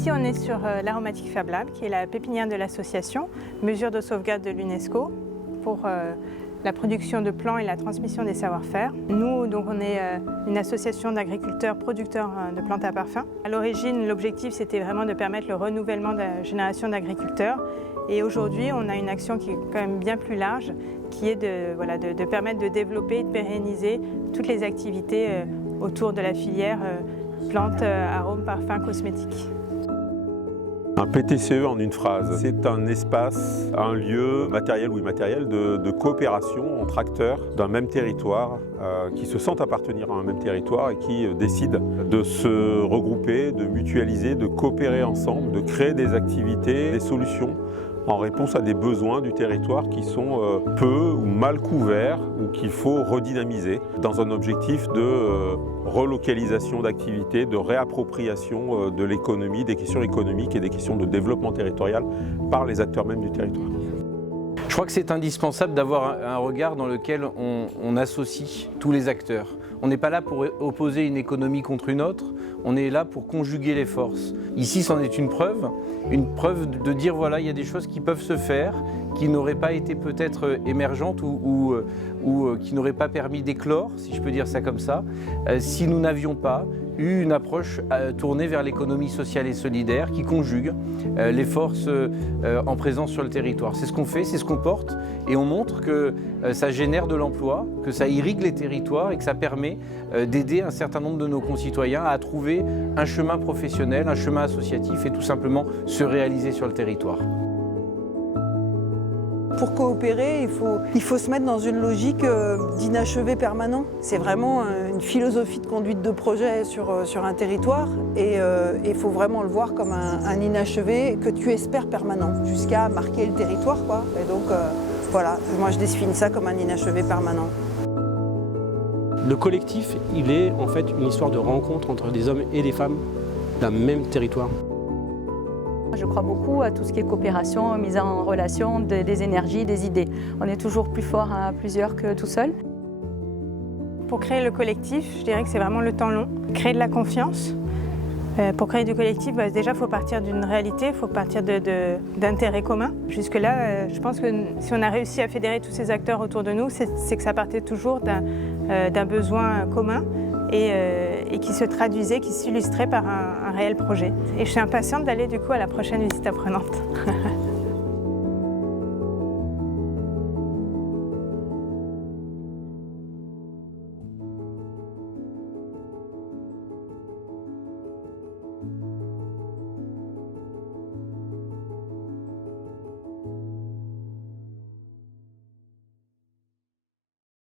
Ici, on est sur l'aromatique Fab Lab, qui est la pépinière de l'association, mesure de sauvegarde de l'UNESCO pour la production de plants et la transmission des savoir-faire. Nous, donc, on est une association d'agriculteurs producteurs de plantes à parfum. À l'origine, l'objectif, c'était vraiment de permettre le renouvellement de la génération d'agriculteurs. Et aujourd'hui, on a une action qui est quand même bien plus large, qui est de permettre de développer et de pérenniser toutes les activités autour de la filière plantes, arômes, parfums, cosmétiques. Un PTCE en une phrase, c'est un espace, un lieu matériel ou immatériel de coopération entre acteurs d'un même territoire qui se sentent appartenir à un même territoire et qui décident de se regrouper, de mutualiser, de coopérer ensemble, de créer des activités, des solutions en réponse à des besoins du territoire qui sont peu ou mal couverts ou qu'il faut redynamiser dans un objectif de relocalisation d'activités, de réappropriation de l'économie, des questions économiques et des questions de développement territorial par les acteurs mêmes du territoire. Je crois que c'est indispensable d'avoir un regard dans lequel on associe tous les acteurs. On n'est pas là pour opposer une économie contre une autre, on est là pour conjuguer les forces. Ici, c'en est une preuve de dire voilà, il y a des choses qui peuvent se faire, qui n'auraient pas été peut-être émergentes ou qui n'auraient pas permis d'éclore, si je peux dire ça comme ça, si nous n'avions pas eu une approche tournée vers l'économie sociale et solidaire qui conjugue les forces en présence sur le territoire. C'est ce qu'on fait, c'est ce qu'on porte et on montre que ça génère de l'emploi, que ça irrigue les territoires et que ça permet d'aider un certain nombre de nos concitoyens à trouver un chemin professionnel, un chemin associatif et tout simplement se réaliser sur le territoire. Pour coopérer, il faut se mettre dans une logique d'inachevé permanent. C'est vraiment une philosophie de conduite de projet sur un territoire et il faut vraiment le voir comme un inachevé que tu espères permanent jusqu'à marquer le territoire, quoi. Et donc voilà, moi je définis ça comme un inachevé permanent. Le collectif, il est en fait une histoire de rencontre entre des hommes et des femmes d'un même territoire. Je crois beaucoup à tout ce qui est coopération, mise en relation des énergies, des idées. On est toujours plus fort à plusieurs que tout seul. Pour créer le collectif, je dirais que c'est vraiment le temps long. Créer de la confiance. Pour créer du collectif, déjà, il faut partir d'une réalité, il faut partir d'intérêts communs. Jusque-là, je pense que si on a réussi à fédérer tous ces acteurs autour de nous, c'est que ça partait toujours d'un besoin commun et qui se traduisait, qui s'illustrait par un réel projet. Et je suis impatiente d'aller du coup à la prochaine visite apprenante.